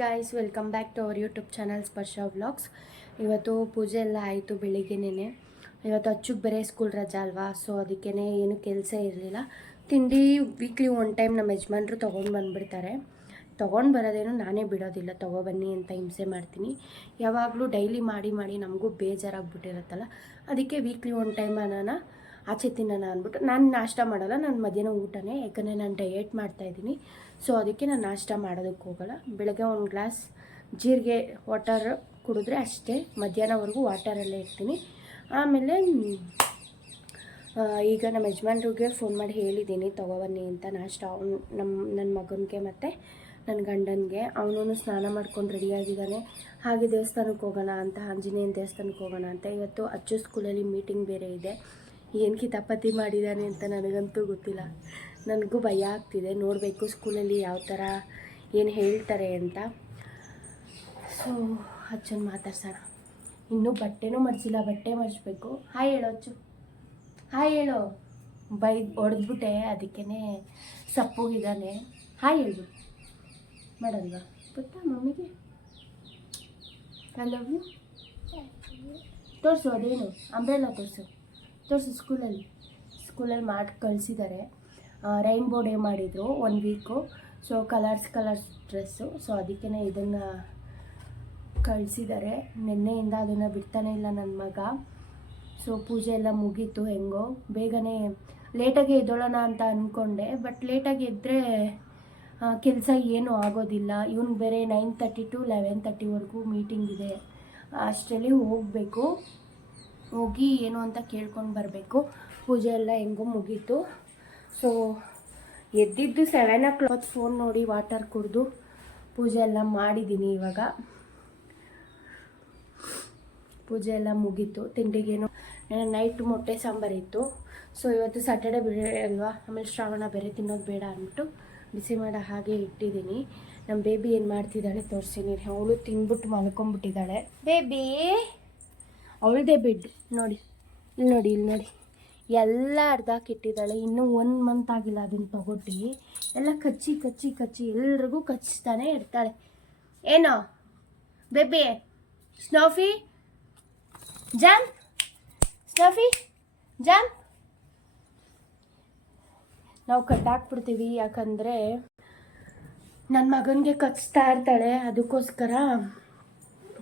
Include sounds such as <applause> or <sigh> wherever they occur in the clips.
Guys welcome back to our YouTube channel Sparsha vlogs ಇವತ್ತು ಪೂಜೆ ಎಲ್ಲ ಆಯಿತು ಬೆಳಿಗ್ಗೆನೇ ಇವತ್ತು ಅಚ್ಚುಗೆ ಬೇರೆ ಸ್ಕೂಲ್ ರಜಾ ಅಲ್ವಾ ಸೊ ಅದಕ್ಕೇ ಏನು ಕೆಲಸ ಇರಲಿಲ್ಲ. ತಿಂಡಿ ವೀಕ್ಲಿ ಒನ್ ಟೈಮ್ ನಮ್ಮ ಯಜಮಾನ್ರು ತೊಗೊಂಡು ಬಂದುಬಿಡ್ತಾರೆ. ತೊಗೊಂಡು ಬರೋದೇನು ನಾನೇ ಬಿಡೋದಿಲ್ಲ ತೊಗೊಬನ್ನಿ ಅಂತ ಹಿಂಸೆ ಮಾಡ್ತೀನಿ. ಯಾವಾಗಲೂ ಡೈಲಿ ಮಾಡಿ ಮಾಡಿ ನಮಗೂ ಬೇಜಾರಾಗ್ಬಿಟ್ಟಿರುತ್ತಲ್ಲ, ಅದಕ್ಕೆ ವೀಕ್ಲಿ ಒನ್ ಟೈಮ್ ನಾನು ಆಚೆ ತಿನ್ನೋಣ ಅಂದ್ಬಿಟ್ಟು ನಾನು ನಾಷ್ಟ ಮಾಡಲ್ಲ, ನಾನು ಮಧ್ಯಾಹ್ನ ಊಟನೇ, ಯಾಕಂದರೆ ನಾನು ಡಯಟ್ ಮಾಡ್ತಾಯಿದ್ದೀನಿ ಸೊ ಅದಕ್ಕೆ ನಾನು ನಾಷ್ಟ ಮಾಡೋದಕ್ಕೆ ಹೋಗಲ್ಲ. ಬೆಳಗ್ಗೆ ಒಂದು ಗ್ಲಾಸ್ ಜೀರಿಗೆ ವಾಟರ್ ಕುಡಿದ್ರೆ ಅಷ್ಟೇ. ಮಧ್ಯಾಹ್ನವರೆಗೂ ವಾಟರಲ್ಲೇ ಇರ್ತೀನಿ. ಆಮೇಲೆ ಈಗ ನಮ್ಮ ಯಜಮಾನ್ರಿಗೆ ಫೋನ್ ಮಾಡಿ ಹೇಳಿದ್ದೀನಿ, ತೊಗೊಬನ್ನಿ ಅಂತ ನಾಷ್ಟ. ನಮ್ಮ ನನ್ನ ಮಗನಿಗೆ ಮತ್ತು ನನ್ನ ಗಂಡನಿಗೆ. ಅವನು ಸ್ನಾನ ಮಾಡ್ಕೊಂಡು ರೆಡಿಯಾಗಿದ್ದಾನೆ ಹಾಗೆ ದೇವಸ್ಥಾನಕ್ಕೆ ಹೋಗೋಣ ಅಂತ, ಆಂಜನೇಯನ ದೇವಸ್ಥಾನಕ್ಕೆ ಹೋಗೋಣ ಅಂತ. ಇವತ್ತು ಅಚ್ಚು ಸ್ಕೂಲಲ್ಲಿ ಮೀಟಿಂಗ್ ಬೇರೆ ಇದೆ. ಏನು ಕಿತಾಪತಿ ಮಾಡಿದ್ದಾನೆ ಅಂತ ನನಗಂತೂ ಗೊತ್ತಿಲ್ಲ. ನನಗೂ ಭಯ ಆಗ್ತಿದೆ. ನೋಡಬೇಕು ಸ್ಕೂಲಲ್ಲಿ ಯಾವ ಥರ ಏನು ಹೇಳ್ತಾರೆ ಅಂತ. ಸೊ ಅಚ್ಚನ ಮಾತಾಡ್ಸೋಣ. ಇನ್ನೂ ಬಟ್ಟೆನೂ ಮಡಿಸಿಲ್ಲ. ಬಟ್ಟೆ ಮಡಿಸ್ಬೇಕು. ಹಾಯ್ ಹೇಳೋ ಅಚ್ಚು. ಹಾಯ್ ಹೇಳು. ಬೈ ಹೊಡೆದ್ಬಿಟ್ಟೆ ಅದಕ್ಕೇ ಸಪ್ಪೋಗಿದ್ದಾನೆ. ಹಾಯ್ ಹೇಳ್ಬಿಡು ಮಾಡಲ್ವಾ? ಗೊತ್ತಾ ಮಮ್ಮಿಗೆ? ಐ ಲವ್ ಯು ತೋರಿಸು, ಅದೇನು? ಅಂಬ್ರೆಲ್ಲ ತೋರಿಸು. ತೋರಿಸು ಸ್ಕೂಲಲ್ಲಿ ಸ್ಕೂಲಲ್ಲಿ ಮಾಡಿ ಕಳಿಸಿದ್ದಾರೆ. ರೈನ್ಬೋ ಡೇ ಮಾಡಿದರು one week so colours colours dress so ಅದಕ್ಕೇ ಇದನ್ನು ಕಳಿಸಿದ್ದಾರೆ. ನಿನ್ನೆಯಿಂದ ಅದನ್ನು ಬಿಡ್ತಾನೆ ಇಲ್ಲ ನನ್ನ ಮಗ. ಸೊ ಪೂಜೆ ಎಲ್ಲ ಮುಗೀತು ಹೆಂಗೋ. ಬೇಗನೆ ಲೇಟಾಗಿ ಎದ್ದೋಳೋಣ ಅಂತ ಅಂದ್ಕೊಂಡೆ ಬಟ್ ಲೇಟಾಗಿ ಎದ್ದರೆ ಕೆಲಸ ಏನೂ ಆಗೋದಿಲ್ಲ. ಇವನು ಬೇರೆ ನೈನ್ ತರ್ಟಿ ಟು ಲೆವೆನ್ ತರ್ಟಿವರೆಗೂ ಮೀಟಿಂಗ್ ಇದೆ. ಅಷ್ಟರಲ್ಲಿ ಹೋಗಬೇಕು. ಹೋಗಿ ಏನು ಅಂತ ಕೇಳ್ಕೊಂಡು ಬರಬೇಕು. ಪೂಜೆ ಎಲ್ಲ ಹೆಂಗೋ ಮುಗೀತು. ಸೊ ಎದ್ದಿದ್ದು ಸೆವೆನ್ ಓ ಕ್ಲಾಕ್ ಫೋನ್ ನೋಡಿ ವಾಟರ್ ಕುಡಿದು ಪೂಜೆ ಎಲ್ಲ ಮಾಡಿದ್ದೀನಿ ಇವಾಗ. ಪೂಜೆ ಎಲ್ಲ ಮುಗೀತು. ತಿಂಡಿಗೇನು ನೈಟ್ ಮೊಟ್ಟೆ ಸಾಂಬಾರಿತ್ತು ಸೊ ಇವತ್ತು ಸ್ಯಾಟರ್ಡೆ ಬೇರೆ ಅಲ್ವಾ? ಆಮೇಲೆ ಶ್ರಾವಣ ಬೇರೆ, ತಿನ್ನೋದು ಬೇಡ ಅಂದ್ಬಿಟ್ಟು ಬಿಸಿ ಮಾಡೋ ಹಾಗೆ ಇಟ್ಟಿದ್ದೀನಿ ನಮ್ಮ ಬೇಬಿ ಏನು ಮಾಡ್ತಿದ್ದಾಳೆ ತೋರಿಸ್ತೀನಿ ಅವಳು ತಿಂದ್ಬಿಟ್ಟು ಮಲ್ಕೊಂಬಿಟ್ಟಿದ್ದಾಳೆ ಬೇಬಿ ಅವಳದೇ ಬೆಡ್ ನೋಡಿ, ಇಲ್ಲಿ ನೋಡಿ ಇಲ್ಲಿ ನೋಡಿ. ಎಲ್ಲ ಅರ್ಧಾಕಿಟ್ಟಿದ್ದಾಳೆ ಇನ್ನೂ ಒಂದು ಮಂತ್ ಆಗಿಲ್ಲ ಅದನ್ನು ತಗೊಟ್ಟು. ಎಲ್ಲ ಕಚ್ಚಿ ಕಚ್ಚಿ ಕಚ್ಚಿ ಎಲ್ರಿಗೂ ಕಚ್ತಾನೆ ಇರ್ತಾಳೆ. ಏನೋ? Baby Snofy jump Snofy jump ನಾವು ಕಟ್ಟಾಕ್ಬಿಡ್ತೀವಿ ಯಾಕಂದರೆ ನನ್ನ ಮಗನಿಗೆ ಕಚ್ತಾ ಇರ್ತಾಳೆ. ಅದಕ್ಕೋಸ್ಕರ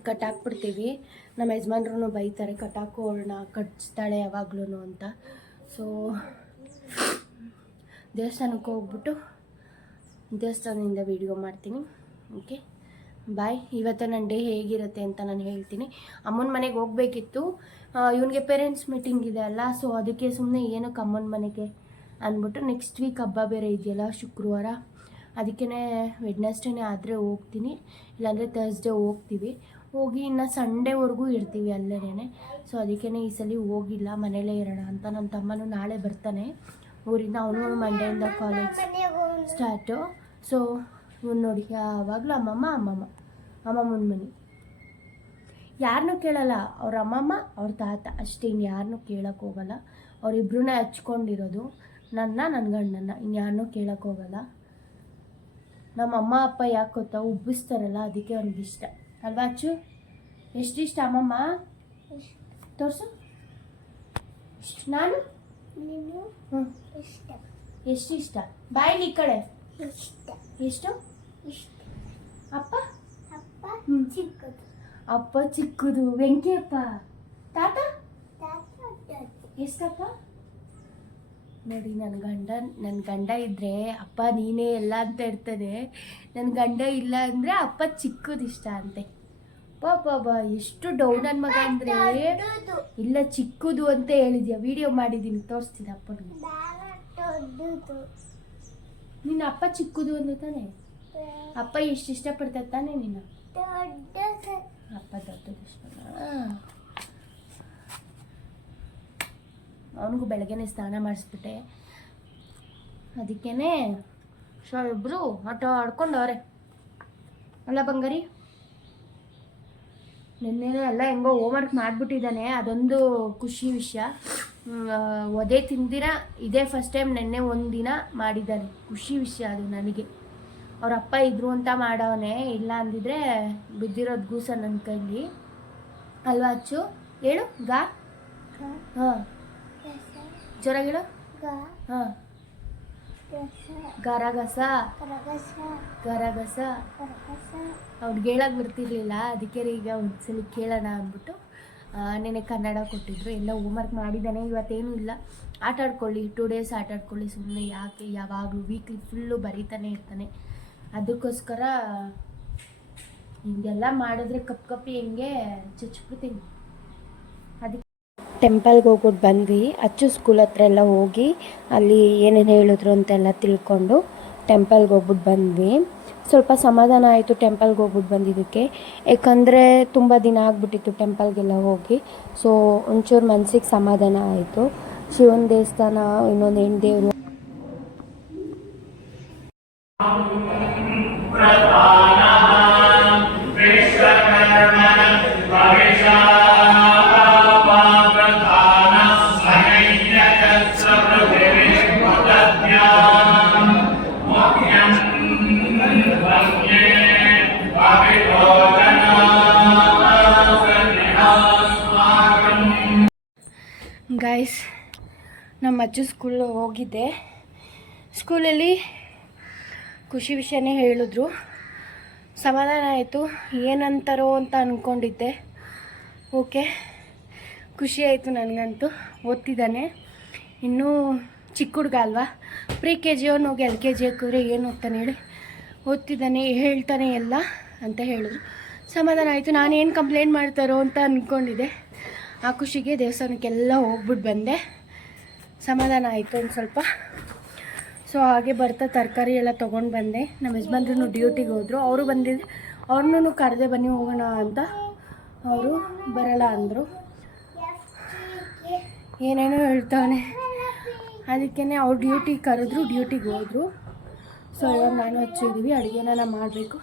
ಕಟ್ಟಾಕ್ಬಿಡ್ತೀವಿ ನಮ್ಮ ಯಜಮಾನ್ರು ಬೈತಾರೆ ಕಟ್ಟಾಕೋಳನ್ನ ಕಟ್ಸ್ತಾಳೆ ಯಾವಾಗ್ಲೂ ಅಂತ. ಸೊ ದೇವಸ್ಥಾನಕ್ಕೆ ಹೋಗ್ಬಿಟ್ಟು ದೇವಸ್ಥಾನದಿಂದ ವಿಡಿಯೋ ಮಾಡ್ತೀನಿ. ಓಕೆ ಬಾಯ್ ಇವತ್ತು ನನ್ನ ಡೇ ಹೇಗಿರುತ್ತೆ ಅಂತ ನಾನು ಹೇಳ್ತೀನಿ. ಅಮ್ಮನ ಮನೆಗೆ ಹೋಗಬೇಕಿತ್ತು. ಇವನಿಗೆ ಪೇರೆಂಟ್ಸ್ ಮೀಟಿಂಗ್ ಇದೆ ಅಲ್ಲ ಸೊ ಅದಕ್ಕೆ ಸುಮ್ಮನೆ ಏನಕ್ಕೆ ಅಮ್ಮನ ಮನೆಗೆ ಅಂದ್ಬಿಟ್ಟು ನೆಕ್ಸ್ಟ್ ವೀಕ್ ಹಬ್ಬ ಬೇರೆ ಇದೆಯಲ್ಲ, ಶುಕ್ರವಾರ ಅದಕ್ಕೇ ವೆಡ್ನೆಸ್ಡೇನೇ ಆದರೆ ಹೋಗ್ತೀನಿ. ಇಲ್ಲಾಂದರೆ ಥರ್ಸ್ಡೇ ಹೋಗ್ತೀವಿ. ಹೋಗಿ ಇನ್ನು ಸಂಡೇವರೆಗೂ ಇರ್ತೀವಿ ಅಲ್ಲೇನೆ ಸೊ ಅದಕ್ಕೇ ಈ ಸಲ ಹೋಗಿಲ್ಲ, ಮನೇಲೇ ಇರೋಣ ಅಂತ ನನ್ನ ತಮ್ಮನು ನಾಳೆ ಬರ್ತಾನೆ. ಊರಿಂದ ಅವನು ಮಂಡೆಯಿಂದ ಕಾಲೇಜ್ ಸ್ಟಾರ್ಟು ಸೊ ನೋಡಿ, ಯಾವಾಗಲೂ ಅಮ್ಮಮ್ಮ ಅಮ್ಮಮ್ಮ ಅಮ್ಮಮ್ಮನ ಮನೆ ಯಾರನ್ನೂ ಕೇಳಲ್ಲ, ಅವ್ರ ಅಮ್ಮಮ್ಮ, ಅವ್ರ ತಾತ, ಅಷ್ಟೇ ಇನ್ನು ಯಾರನ್ನೂ ಕೇಳಕ್ಕೆ ಹೋಗಲ್ಲ. ಅವರಿಬ್ರನ್ನೇ ಹಚ್ಕೊಂಡಿರೋದು ನನ್ನ ನನ್ನ ಗಂಡನ್ನ ಇನ್ಯಾರನ್ನೂ ಕೇಳಕ್ಕೆ ಹೋಗಲ್ಲ. ನಮ್ಮ ಅಮ್ಮ ಅಪ್ಪ ಯಾಕೆ ಗೊತ್ತಾ, ಉಬ್ಬಿಸ್ತಾರಲ್ಲ, ಅದಕ್ಕೆ ಅವ್ನಿಗೆ ಇಷ್ಟ ಅಲ್ವಾ ಅಚ್ಚು ಎಷ್ಟು ಇಷ್ಟ ಅಮ್ಮಮ್ಮ ತೋರಿಸು ಇಷ್ಟು ನಾನು ನೀನು ಹ್ಞೂ ಇಷ್ಟ ಎಷ್ಟು ಇಷ್ಟ ಬಾಯ್ಲಿ ಈ ಕಡೆ ಇಷ್ಟ ಎಷ್ಟು ಇಷ್ಟ ಅಪ್ಪ ಅಪ್ಪ ಹ್ಮ್. ಚಿಕ್ಕದು ಅಪ್ಪ ಚಿಕ್ಕದು ವೆಂಕಿ ಅಪ್ಪ ತಾತ ತಾತ ದೊಡ್ಡದು. ಎಷ್ಟಪ್ಪ ನೋಡಿ ನನ್ನ ಗಂಡ ನನ್ನ ಗಂಡ ಇದ್ರೆ ಅಪ್ಪ ನೀನೇ ಎಲ್ಲ ಅಂತ ಇರ್ತದೆ ನನ್ನ ಗಂಡ ಇಲ್ಲ ಅಂದರೆ ಅಪ್ಪ ಚಿಕ್ಕುದು ಇಷ್ಟ ಅಂತೆ. ಪಾಪ ಎಷ್ಟು ಡೌನ್ ನನ್ನ ಮಗ ಅಂದರೆ ಇಲ್ಲ ಚಿಕ್ಕದು ಅಂತ ಹೇಳಿದ್ಯ? ವಿಡಿಯೋ ಮಾಡಿದ್ದೀನಿ ತೋರಿಸ್ತೀನಿ ಅಪ್ಪನಿಗೆ. ನಿನ್ನ ಅಪ್ಪ ಚಿಕ್ಕದು ಅಂದ ತಾನೆ? ಅಪ್ಪ ಎಷ್ಟು ಇಷ್ಟಪಡ್ತಾರೆ ತಾನೆ ನೀನು ಅಪ್ಪ ದೊಡ್ಡದು ಇಷ್ಟ. ಅವನಿಗೂ ಬೆಳಗ್ಗೆನೆ ಸ್ನಾನ ಮಾಡಿಸ್ಬಿಟ್ಟೆ. ಅದಕ್ಕೇ ಸೊ ಇಬ್ಬರು ಆಟ ಆಡ್ಕೊಂಡವ್ರೆ ಅಲ್ಲ ಬಂಗಾರಿ ನಿನ್ನೆ ಎಲ್ಲ ಹೆಂಗೋ ಹೋಮ್ವರ್ಕ್ ಮಾಡಿಬಿಟ್ಟಿದ್ದಾನೆ ಅದೊಂದು ಖುಷಿ ವಿಷಯ. ಒದೆ ತಿಂದಿರ ಇದೇ ಫಸ್ಟ್ ಟೈಮ್ ನೆನ್ನೆ ಒಂದಿನ ಮಾಡಿದ್ದಾನೆ. ಖುಷಿ ವಿಷಯ ಅದು ನನಗೆ. ಅವ್ರ ಅಪ್ಪ ಇದ್ರು ಅಂತ ಮಾಡವನೇ ಇಲ್ಲ ಅಂದಿದ್ರೆ ಬಿದ್ದಿರೋದು ಗೂಸ ನನ್ನ ಕೈಲಿ. ಅಲ್ವಾ ಅಚ್ಚು? ಹೇಳು ಗ. ಹಾಂ. ಗಸ ಜೋರಾಗಿ ಹೇಳು. ಗ. ಹಾಂ. ಗರಗಸ. ಗರಗಸ. ಅವ್ನು ಅವ್ನಿಗೆ ಹೇಳಕ್ ಬರ್ತಿರ್ಲಿಲ್ಲ ಅದಕ್ಕೆ ಈಗ ಒಂದ್ಸಲಿ ಕೇಳೋಣ ಅಂದ್ಬಿಟ್ಟು ನೆನೆ ಕನ್ನಡ ಕೊಟ್ಟಿದ್ರು ಎಲ್ಲ ಹೋಮ್ವರ್ಕ್ ಮಾಡಿದ್ದಾನೆ ಇವತ್ತೇನೂ ಇಲ್ಲ. ಆಟ ಆಡ್ಕೊಳ್ಳಿ ಟೂ ಡೇಸ್ ಆಟ ಆಡ್ಕೊಳ್ಳಿ ಸುಮ್ಮನೆ ಯಾಕೆ ಯಾವಾಗಲೂ ವೀಕ್ಲಿ ಫುಲ್ಲು ಬರೀತಾನೆ ಇರ್ತಾನೆ. ಅದಕ್ಕೋಸ್ಕರ ಹಿಂಗೆಲ್ಲ ಮಾಡಿದ್ರೆ ಕಪ್ ಕಪ್ಪಿ ಹೆಂಗೆ ಚಚ್ಬಿಡ್ತೀನಿ ಟೆಂಪಲ್ಗೆ ಹೋಗ್ಬಿಟ್ಟು ಬಂದ್ವಿ. ಅಚ್ಚು ಸ್ಕೂಲ್ ಹತ್ರ ಎಲ್ಲ ಹೋಗಿ ಅಲ್ಲಿ ಏನೇನು ಹೇಳಿದ್ರು ಅಂತೆಲ್ಲ ತಿಳ್ಕೊಂಡು ಟೆಂಪಲ್ಗೆ ಹೋಗ್ಬಿಟ್ಟು ಬಂದ್ವಿ. ಸ್ವಲ್ಪ ಸಮಾಧಾನ ಆಯಿತು ಟೆಂಪಲ್ಗೆ ಹೋಗ್ಬಿಟ್ಟು ಬಂದಿದ್ದಕ್ಕೆ. ಯಾಕಂದರೆ ತುಂಬ ದಿನ ಆಗಿಬಿಟ್ಟಿತ್ತು ಟೆಂಪಲ್ಗೆಲ್ಲ ಹೋಗಿ. ಸೊ ಒಂಚೂರು ಮನಸ್ಸಿಗೆ ಸಮಾಧಾನ ಆಯಿತು. ಶಿವನ ದೇವಸ್ಥಾನ, ಇನ್ನೊಂದು ಹೆಣ್ಣು ದೇವರು. ನಮ್ಮ ಅಜ್ಜು ಸ್ಕೂಲ್ ಹೋಗಿದ್ದೆ. ಸ್ಕೂಲಲ್ಲಿ ಖುಷಿ ವಿಷಯನೇ ಹೇಳಿದ್ರು. ಸಮಾಧಾನ ಆಯಿತು. ಏನಂತಾರೋ ಅಂತ ಅಂದ್ಕೊಂಡಿದ್ದೆ ಓಕೆ ಖುಷಿ ಆಯಿತು ನನಗಂತೂ. ಓದ್ತಿದ್ದಾನೆ. ಇನ್ನೂ ಚಿಕ್ಕ ಹುಡುಗ ಅಲ್ವಾ? ಪ್ರಿ ಕೆ ಜಿ ಅವ್ನು ಹೋಗಿ ಎಲ್ ಕೆ ಜಿ ಹಾಕಿದ್ರೆ ಏನು ಓದ್ತಾನೆ ಹೇಳಿ? ಓದ್ತಿದ್ದಾನೆ, ಹೇಳ್ತಾನೆ ಎಲ್ಲ ಅಂತ ಹೇಳಿದ್ರು. ಸಮಾಧಾನ ಆಯಿತು. ನಾನೇನು ಕಂಪ್ಲೇಂಟ್ ಮಾಡ್ತಾರೋ ಅಂತ ಅಂದ್ಕೊಂಡಿದ್ದೆ ಆ ಖುಷಿಗೆ ದೇವಸ್ಥಾನಕ್ಕೆಲ್ಲ ಹೋಗ್ಬಿಟ್ಟು ಬಂದೆ. ಸಮಾಧಾನ ಆಯಿತು ಒಂದು ಸ್ವಲ್ಪ. ಸೊ ಹಾಗೆ ಬರ್ತಾ ತರಕಾರಿ ಎಲ್ಲ ತೊಗೊಂಡು ಬಂದೆ. ನಮ್ಮ ಯಜಮಾನ್ರು ಡ್ಯೂಟಿಗೆ ಹೋದರು. ಅವರು ಬಂದಿದ್ದು ಅವ್ರನ್ನೂ ಕರೆದೆ ಬನ್ನಿ ಹೋಗೋಣ ಅಂತ ಅವರು ಬರಲ್ಲ ಅಂದರು. ಏನೇನೋ ಹೇಳ್ತಾನೆ ಅದಕ್ಕೇ ಅವ್ರು ಡ್ಯೂಟಿ ಕರೆದ್ರು ಡ್ಯೂಟಿಗೆ ಹೋದರು. ಸೊ ಇವಾಗ ನಾನು ಹಚ್ಚಿದ್ದೀವಿ ಅಡುಗೆನ ಮಾಡಬೇಕು.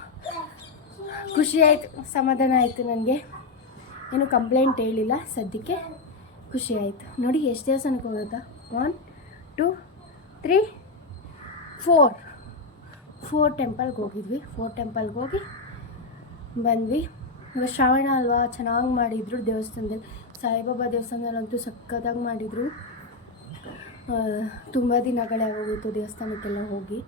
ಖುಷಿ ಆಯಿತು, ಸಮಾಧಾನ ಆಯಿತು ನನಗೆ. ಏನು ಕಂಪ್ಲೇಂಟ್ ಹೇಳಿಲ್ಲ, ಸದ್ಯಕ್ಕೆ ಖುಷಿ ಆಯಿತು. ನೋಡಿ, ಎಷ್ಟು ದೇವಸ್ಥಾನಕ್ಕೆ ಹೋಗುತ್ತಾ? One two three four four ಟೆಂಪಲ್ಗೆ ಹೋಗಿದ್ವಿ. ಫೋರ್ ಟೆಂಪಲ್ಗೆ ಹೋಗಿ ಬಂದ್ವಿ. ಶ್ರಾವಣ ಅಲ್ವಾ? ಚೆನ್ನಾಗಿ ಮಾಡಿದರು ದೇವಸ್ಥಾನದಲ್ಲಿ. ಸಾಯಿಬಾಬಾ ದೇವಸ್ಥಾನದಲ್ಲಂತೂ ಸಖತ್ತಾಗಿ ಮಾಡಿದರು. ತುಂಬ ದಿನಗಳೇ ಆಗೋಗಿತ್ತು ದೇವಸ್ಥಾನಕ್ಕೆಲ್ಲ ಹೋಗಿ.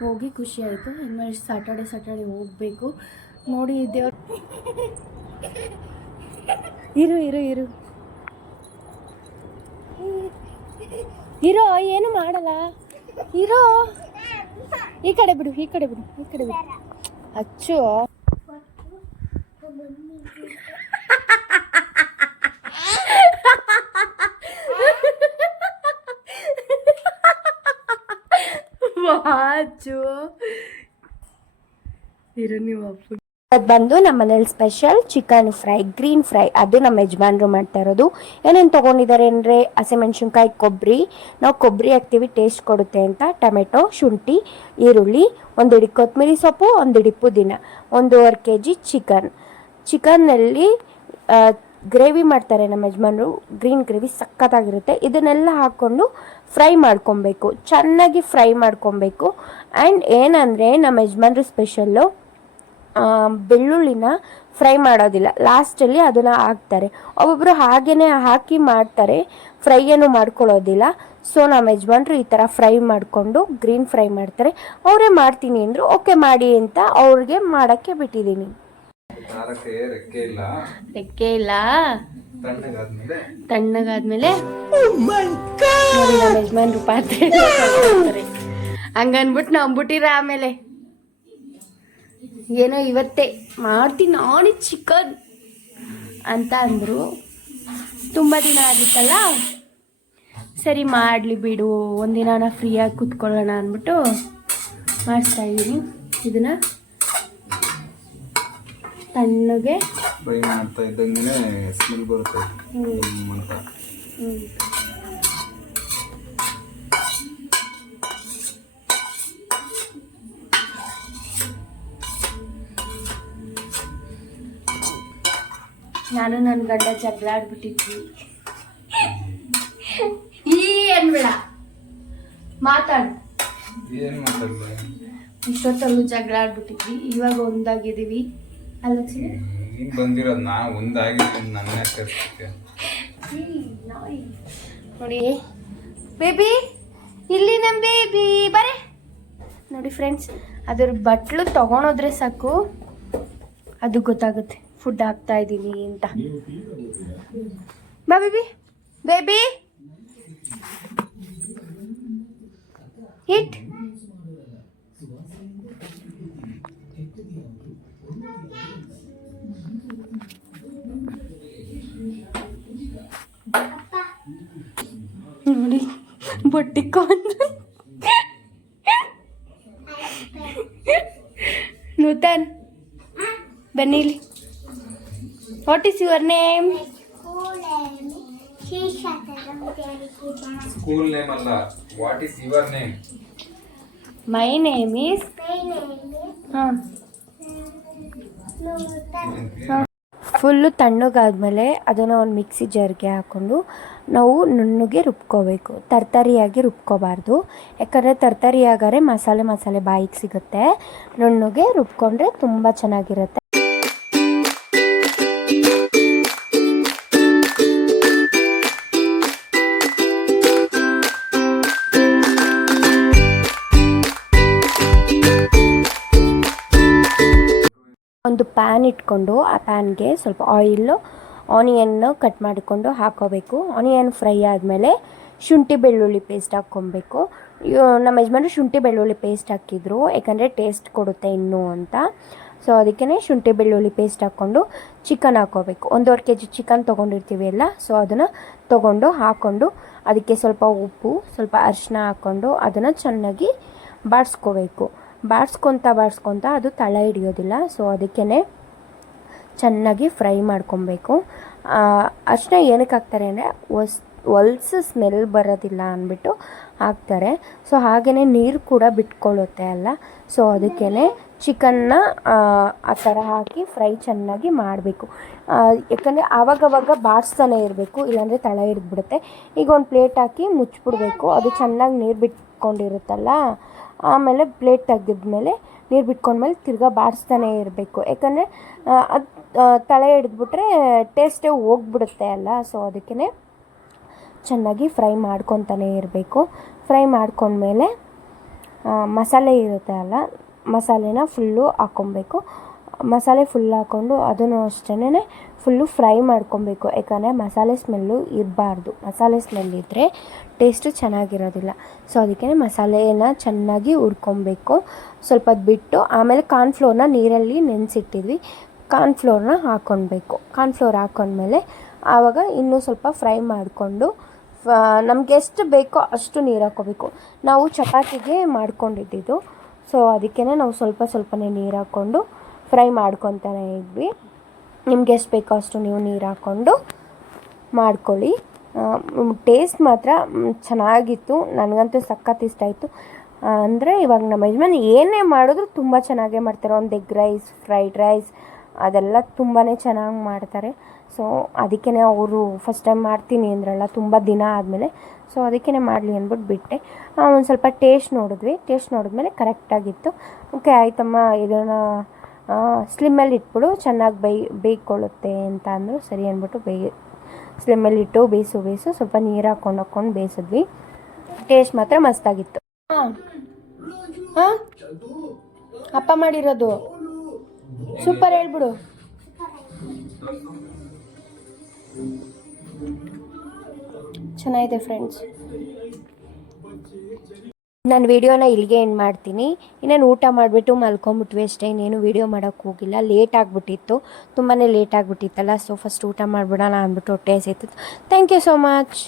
ಹೋಗಿ ಖುಷಿಯಾಯಿತು ಇನ್ಮೇಲೆ ಸ್ಯಾಟರ್ಡೆ ಸಾಟರ್ಡೆ ಹೋಗಬೇಕು. ನೋಡಿ ದೇವ್ರ <laughs> ಇರು ಇರು ಇರು. ಇರೋ, ಏನು ಮಾಡಲ್ಲ. ಇರೋ. ಈ ಕಡೆ ಬಿಡು, ಈ ಕಡೆ ಬಿಡು, ಈ ಕಡೆ ಬಿಡು. ಅಚ್ಚು. ಅಚ್ಚು ಇರೋ, ನೀವು ಅದು ಬಂದು ನಮ್ಮ ಮನೇಲಿ special chicken fry green fry ಅದು ನಮ್ಮ ಯಜಮಾನ್ರು ಮಾಡ್ತಾ ಇರೋದು. ಏನೇನು ತೊಗೊಂಡಿದ್ದಾರೆ ಅಂದರೆ ಹಸಿಮೆಣ್ಸಿನ್ಕಾಯಿ ಕೊಬ್ಬರಿ ನಾವು ಕೊಬ್ಬರಿ ಹಾಕ್ತೀವಿ ಟೇಸ್ಟ್ ಕೊಡುತ್ತೆ ಅಂತ. ಟೊಮೆಟೊ, ಶುಂಠಿ, ಈರುಳ್ಳಿ ಒಂದಿಡಿ ಕೊತ್ತಂಬರಿ ಸೊಪ್ಪು ಒಂದಿಡಿ ಪುದೀನ. ಒಂದೂವರೆ ಕೆ ಜಿ ಚಿಕನ್ ಚಿಕನ್ನಲ್ಲಿ ಗ್ರೇವಿ ಮಾಡ್ತಾರೆ ನಮ್ಮ ಯಜಮಾನರು. ಗ್ರೀನ್ ಗ್ರೇವಿ ಸಖತ್ತಾಗಿರುತ್ತೆ ಇದನ್ನೆಲ್ಲ ಹಾಕ್ಕೊಂಡು ಫ್ರೈ ಮಾಡ್ಕೊಬೇಕು. ಚೆನ್ನಾಗಿ ಫ್ರೈ ಮಾಡ್ಕೊಬೇಕು. ಆ್ಯಂಡ್ ಏನಂದರೆ ನಮ್ಮ ಯಜಮಾನ್ರು ಸ್ಪೆಷಲ್ಲು ಬೆಳ್ಳುಳ್ಳಿನ ಫ್ರೈ ಮಾಡೋದಿಲ್ಲ. ಲಾಸ್ಟಲ್ಲಿ ಅದನ್ನು ಹಾಕ್ತಾರೆ. ಒಬ್ಬೊಬ್ಬರು ಹಾಗೇ ಹಾಕಿ ಮಾಡ್ತಾರೆ ಫ್ರೈ ಏನು ಮಾಡ್ಕೊಳ್ಳೋದಿಲ್ಲ. ಸೊ ನಮ್ಮ ಯಜಮಾನ್ರು ಈ ಥರ ಫ್ರೈ ಮಾಡಿಕೊಂಡು ಗ್ರೀನ್ ಫ್ರೈ ಮಾಡ್ತಾರೆ. ಅವರೇ ಮಾಡ್ತೀನಿ ಅಂದರು ಓಕೆ ಮಾಡಿ ಅಂತ ಅವ್ರಿಗೆ ಮಾಡೋಕ್ಕೆ ಬಿಟ್ಟಿದ್ದೀನಿ. ರೆಕ್ಕೆ ಇಲ್ಲ. ತಣ್ಣಗಾದ್ಮೇಲೆ. ತಣ್ಣಗಾದ್ಮೇಲೆ ನೋಡಿ ನಮ್ಮ ಯಜಮಾನ್ರು ಪಾತ್ರೆ. ಹಂಗನ್ಬಿಟ್ಟು ನಾವು ಬಿಟ್ಟಿರ ಆಮೇಲೆ. ಏನೋ ಇವತ್ತೇ ಮಾಡ್ತೀನಿ ನಾನೇ ಚಿಕನ್ ಅಂತ ಅಂದರು. ತುಂಬ ದಿನ ಆಗಿತ್ತಲ್ಲ? ಸರಿ ಮಾಡಲಿ ಬಿಡು ಒಂದಿನ ಫ್ರೀಯಾಗಿ ಕೂತ್ಕೊಳ್ಳೋಣ ಅಂದ್ಬಿಟ್ಟು ಮಾಡಿಸ್ತಾ ಇದ್ದೀನಿ. ಇದನ್ನು ತಣ್ಣಗೆ ಫ್ರೈ ಮಾಡ್ತಾ ಇದ್ದಂಗೆ ಸ್ಮೆಲ್ ಬರುತ್ತೆ. ಹ್ಞೂ ನಾನು ನನ್ನ ಗಂಡ ಜಗಳ ಆಡ್ಬಿಟ್ಟಿದ್ವಿ ಈ ಅನ್ಬೇಡ ಮಾತಾಡು. ಏನ್ ಇಷ್ಟೊತ್ತಲ್ಲೂ ಜಗಳ ಆಡ್ಬಿಟ್ಟಿದ್ವಿ ಇವಾಗ ಒಂದಾಗಿದ್ದೀವಿ. ಅಲ್ಲ ಬಂದಿರೋದು ನಾ ಒಂದಾಗಿದ್ದೀನಿ ನನ್ನ ಕರ್ಸ್ತಿದ್ದೆ ನೋಡಿ ಬೇಬಿ ಇಲ್ಲಿ ನಮ್ಮ ಬೇಬಿ ಬರೇ. ನೋಡಿ ಫ್ರೆಂಡ್ಸ್ ಅದ್ರ ಬಟ್ಲು ತಗೊಂಡೋದ್ರೆ ಸಾಕು. ಅದು ಗೊತ್ತಾಗುತ್ತೆ. ಫುಡ್ ಹಾಕ್ತಾ ಇದ್ದೀನಿ ಅಂತ ಬಾ ಬೇಬಿ ಬೇಬಿ ಹಿಟ್ ನೋಡಿ ಬೊಟ್ಟಿಕೊಂಡು ನೂತನ್ ಬನ್ನಿ ಇಲ್ಲಿ what is your name name? ತೆರಿಕಿದ ಸ್ಕೂಲ್ ನೇಮ್ ಅಲ್ಲ what is your name my name is full ತಣ್ಣಗಾದ್ಮೇಲೆ ಅದನ್ನು ಒಂದು ಮಿಕ್ಸಿ ಜಾರ್ಗೆ ಹಾಕ್ಕೊಂಡು ನಾವು ನುಣ್ಣಗೆ ರುಬ್ಕೋಬೇಕು. ತರ್ತರಿಯಾಗಿ ರುಬ್ಕೋಬಾರ್ದು. ಯಾಕಂದರೆ ತರ್ತರಿಯಾಗಾರೆ ಮಸಾಲೆ ಮಸಾಲೆ ಬಾಯಿಗೆ ಸಿಗುತ್ತೆ. ನುಣ್ಣಗೆ ರುಬ್ಕೊಂಡ್ರೆ ತುಂಬ ಚೆನ್ನಾಗಿರುತ್ತೆ. ಒಂದು ಪ್ಯಾನ್ ಇಟ್ಕೊಂಡು ಆ ಪ್ಯಾನ್ಗೆ ಸ್ವಲ್ಪ ಆಯಿಲ್ಲು ಆನಿಯನ್ನು ಕಟ್ ಮಾಡಿಕೊಂಡು ಹಾಕೋಬೇಕು. ಆನಿಯನ್ ಫ್ರೈ ಆದಮೇಲೆ ಶುಂಠಿ ಬೆಳ್ಳುಳ್ಳಿ ಪೇಸ್ಟ್ ಹಾಕ್ಕೊಬೇಕು. ನಮ್ಮ ಯಜಮಾನ್ರು ಶುಂಠಿ ಬೆಳ್ಳುಳ್ಳಿ ಪೇಸ್ಟ್ ಹಾಕಿದ್ರು, ಯಾಕಂದರೆ ಟೇಸ್ಟ್ ಕೊಡುತ್ತೆ ಇನ್ನೂ ಅಂತ. ಸೊ ಅದಕ್ಕೇ ಶುಂಠಿ ಬೆಳ್ಳುಳ್ಳಿ ಪೇಸ್ಟ್ ಹಾಕ್ಕೊಂಡು ಚಿಕನ್ ಹಾಕ್ಕೋಬೇಕು ಒಂದೂವರೆ ಕೆ ಜಿ ಚಿಕನ್ ತೊಗೊಂಡಿರ್ತೀವಿ ಎಲ್ಲ ಸೊ ಅದನ್ನು ತೊಗೊಂಡು ಹಾಕ್ಕೊಂಡು ಅದಕ್ಕೆ ಸ್ವಲ್ಪ ಉಪ್ಪು, ಸ್ವಲ್ಪ ಅರಿಶಿನ ಹಾಕ್ಕೊಂಡು ಅದನ್ನು ಚೆನ್ನಾಗಿ ಬಾಡಿಸ್ಕೋಬೇಕು ಬಾಡಿಸ್ಕೊತ ಬಾಡಿಸ್ಕೊತ ಅದು ತಳ ಹಿಡಿಯೋದಿಲ್ಲ. ಸೊ ಅದಕ್ಕೇ ಚೆನ್ನಾಗಿ ಫ್ರೈ ಮಾಡ್ಕೊಬೇಕು. ಅಷ್ಟೇ ಏನಕ್ಕೆ ಹಾಕ್ತಾರೆ ಅಂದರೆ ಒಸ್ ಹೊಲ್ಸು ಸ್ಮೆಲ್ ಬರೋದಿಲ್ಲ ಅಂದ್ಬಿಟ್ಟು ಹಾಕ್ತಾರೆ. ಸೊ ಹಾಗೆಯೇ ನೀರು ಕೂಡ ಬಿಟ್ಕೊಳ್ಳುತ್ತೆ ಅಲ್ಲ. ಸೊ ಅದಕ್ಕೇ ಚಿಕನ್ನ, ಆ ಥರ ಹಾಕಿ ಫ್ರೈ ಚೆನ್ನಾಗಿ ಮಾಡಬೇಕು. ಯಾಕಂದರೆ ಆವಾಗವಾಗ ಬಾಡಿಸ್ತಾನೆ ಇರಬೇಕು, ಇಲ್ಲಾಂದರೆ ತಳ ಹಿಡಿದ್ಬಿಡುತ್ತೆ. ಈಗ ಒಂದು ಪ್ಲೇಟ್ ಹಾಕಿ ಮುಚ್ಚಿಬಿಡ್ಬೇಕು. ಅದು ಚೆನ್ನಾಗಿ ನೀರು ಬಿಟ್ಕೊಂಡಿರುತ್ತಲ್ಲ. ಆಮೇಲೆ ಪ್ಲೇಟ್ ತೆಗೆದ್ಮೇಲೆ ನೀರು ಬಿಟ್ಕೊಂಡ್ಮೇಲೆ ತಿರ್ಗಾ ಬಾಡಿಸ್ತಾನೆ ಇರಬೇಕು. ಯಾಕಂದರೆ ಅದು ತಲೆ ಹಿಡಿದ್ಬಿಟ್ರೆ ಟೇಸ್ಟೇ ಹೋಗ್ಬಿಡುತ್ತೆ ಅಲ್ಲ ಸೊ ಅದಕ್ಕೇ ಚೆನ್ನಾಗಿ ಫ್ರೈ ಮಾಡ್ಕೊತಾನೆ ಇರಬೇಕು. ಫ್ರೈ ಮಾಡ್ಕೊಂಡ್ಮೇಲೆ ಮಸಾಲೆ ಇರುತ್ತೆ ಅಲ್ಲ, ಮಸಾಲೆನ ಫುಲ್ಲು ಹಾಕ್ಕೊಬೇಕು ಮಸಾಲೆ ಫುಲ್ ಹಾಕ್ಕೊಂಡು ಅದನ್ನು ಅಷ್ಟೇ ಫುಲ್ಲು ಫ್ರೈ ಮಾಡ್ಕೊಬೇಕು. ಯಾಕಂದರೆ ಮಸಾಲೆ ಸ್ಮೆಲ್ಲು ಇರಬಾರ್ದು. ಮಸಾಲೆ ಸ್ಮೆಲ್ ಇದ್ದರೆ ಟೇಸ್ಟು ಚೆನ್ನಾಗಿರೋದಿಲ್ಲ. ಸೊ ಅದಕ್ಕೆ ಮಸಾಲೆನ ಚೆನ್ನಾಗಿ ಹುರ್ಕೊಬೇಕು. ಸ್ವಲ್ಪ ಬಿಟ್ಟು ಆಮೇಲೆ ಕಾರ್ನ್ಫ್ಲೋರ್ನ ನೀರಲ್ಲಿ ನೆನೆಸಿಟ್ಟಿದ್ವಿ. ಕಾರ್ನ್ಫ್ಲೋರ್ನ ಹಾಕ್ಕೊಳ್ಬೇಕು ಕಾರ್ನ್ಫ್ಲೋರ್ ಹಾಕ್ಕೊಂಡ್ಮೇಲೆ ಆವಾಗ ಇನ್ನೂ ಸ್ವಲ್ಪ ಫ್ರೈ ಮಾಡಿಕೊಂಡು ನಮ್ಗೆ ಎಷ್ಟು ಬೇಕೋ ಅಷ್ಟು ನೀರು ಹಾಕ್ಕೋಬೇಕು ನಾವು ಚಪಾತಿಗೆ ಮಾಡ್ಕೊಂಡಿದ್ದು ಸೊ ಅದಕ್ಕೇ ನಾವು ಸ್ವಲ್ಪ ಸ್ವಲ್ಪನೇ ನೀರು ಹಾಕ್ಕೊಂಡು ಫ್ರೈ ಮಾಡ್ಕೊತಾನೆ ಇದ್ವಿ. ನಿಮ್ಗೆ ಎಷ್ಟು ಬೇಕೋ ಅಷ್ಟು ನೀವು ನೀರು ಹಾಕ್ಕೊಂಡು ಮಾಡ್ಕೊಳ್ಳಿ. ಟೇಸ್ಟ್ ಮಾತ್ರ ಚೆನ್ನಾಗಿತ್ತು. ನನಗಂತೂ ಸಖತ್ ಇಷ್ಟ ಆಯಿತು. ಅಂದರೆ ಇವಾಗ ನಮ್ಮ ಯಜಮಾನ್ ಏನೇ ಮಾಡಿದ್ರು ತುಂಬ ಚೆನ್ನಾಗೇ ಮಾಡ್ತಾರೆ. ಒಂದು ಎಗ್ ರೈಸ್, ಫ್ರೈಡ್ ರೈಸ್, ಅದೆಲ್ಲ ತುಂಬಾ ಚೆನ್ನಾಗಿ ಮಾಡ್ತಾರೆ. ಸೊ ಅದಕ್ಕೇ ಅವರು ಫಸ್ಟ್ ಟೈಮ್ ಮಾಡ್ತೀನಿ ಅಂದ್ರಲ್ಲ, ತುಂಬ ದಿನ ಆದಮೇಲೆ. ಸೊ ಅದಕ್ಕೇ ಮಾಡಲಿ ಅಂದ್ಬಿಟ್ಟು ಬಿಟ್ಟೆ. ಒಂದು ಸ್ವಲ್ಪ ಟೇಸ್ಟ್ ನೋಡಿದ್ವಿ. ಟೇಸ್ಟ್ ನೋಡಿದ್ಮೇಲೆ ಕರೆಕ್ಟಾಗಿತ್ತು ಓಕೆ ಆಯ್ತಮ್ಮ, ಇದನ್ನು ಸ್ಲಿಮ್ಮಲ್ಲಿ ಇಟ್ಬಿಡು ಚೆನ್ನಾಗಿ ಬೇಯ್, ಬೇಯ್ಕೊಳ್ಳುತ್ತೆ ಅಂತ ಅಂದರು, ಸರಿ ಅಂದ್ಬಿಟ್ಟು ಬೇಯ್ ಸ್ಲಿಮ್ಮಲ್ಲಿ ಇಟ್ಟು ಬೇಯಿಸು ಬೇಯಿಸು, ಸ್ವಲ್ಪ ನೀರು ಹಾಕ್ಕೊಂಡು ಹಾಕ್ಕೊಂಡು ಬೇಯಿಸಿದ್ವಿ. ಟೇಸ್ಟ್ ಮಾತ್ರ ಮಸ್ತಾಗಿತ್ತು. ಹಾಂ. ಹಾಂ? ಅಪ್ಪ ಮಾಡಿರೋದು. ಸೂಪರ್ ಹೇಳ್ಬಿಡು. ಚೆನ್ನಾಗಿದೆ ಫ್ರೆಂಡ್ಸ್ ನಾನು ವೀಡಿಯೋನ ಇಲ್ಲಿಗೆ ಎಂಡ್ ಮಾಡ್ತೀನಿ. ಇನ್ನೇನು ಊಟ ಮಾಡಿಬಿಟ್ಟು ಮಲ್ಕೊಂಬಿಟ್ವಿ ಅಷ್ಟೇ, ಇನ್ನೇನು ವೀಡಿಯೋ ಮಾಡೋಕ್ಕೆ ಹೋಗಿಲ್ಲ. ಲೇಟ್ ಆಗಿಬಿಟ್ಟಿತ್ತು ತುಂಬಾ ಲೇಟ್ ಆಗಿಬಿಟ್ಟಿತ್ತಲ್ಲ ಸೊ ಫಸ್ಟ್ ಊಟ ಮಾಡಿಬಿಡೋಣ ಅಂದ್ಬಿಟ್ಟು ಹೊಟ್ಟೆ ಹಸಿತ್ತು ಥ್ಯಾಂಕ್ ಯು ಸೋ ಮಚ್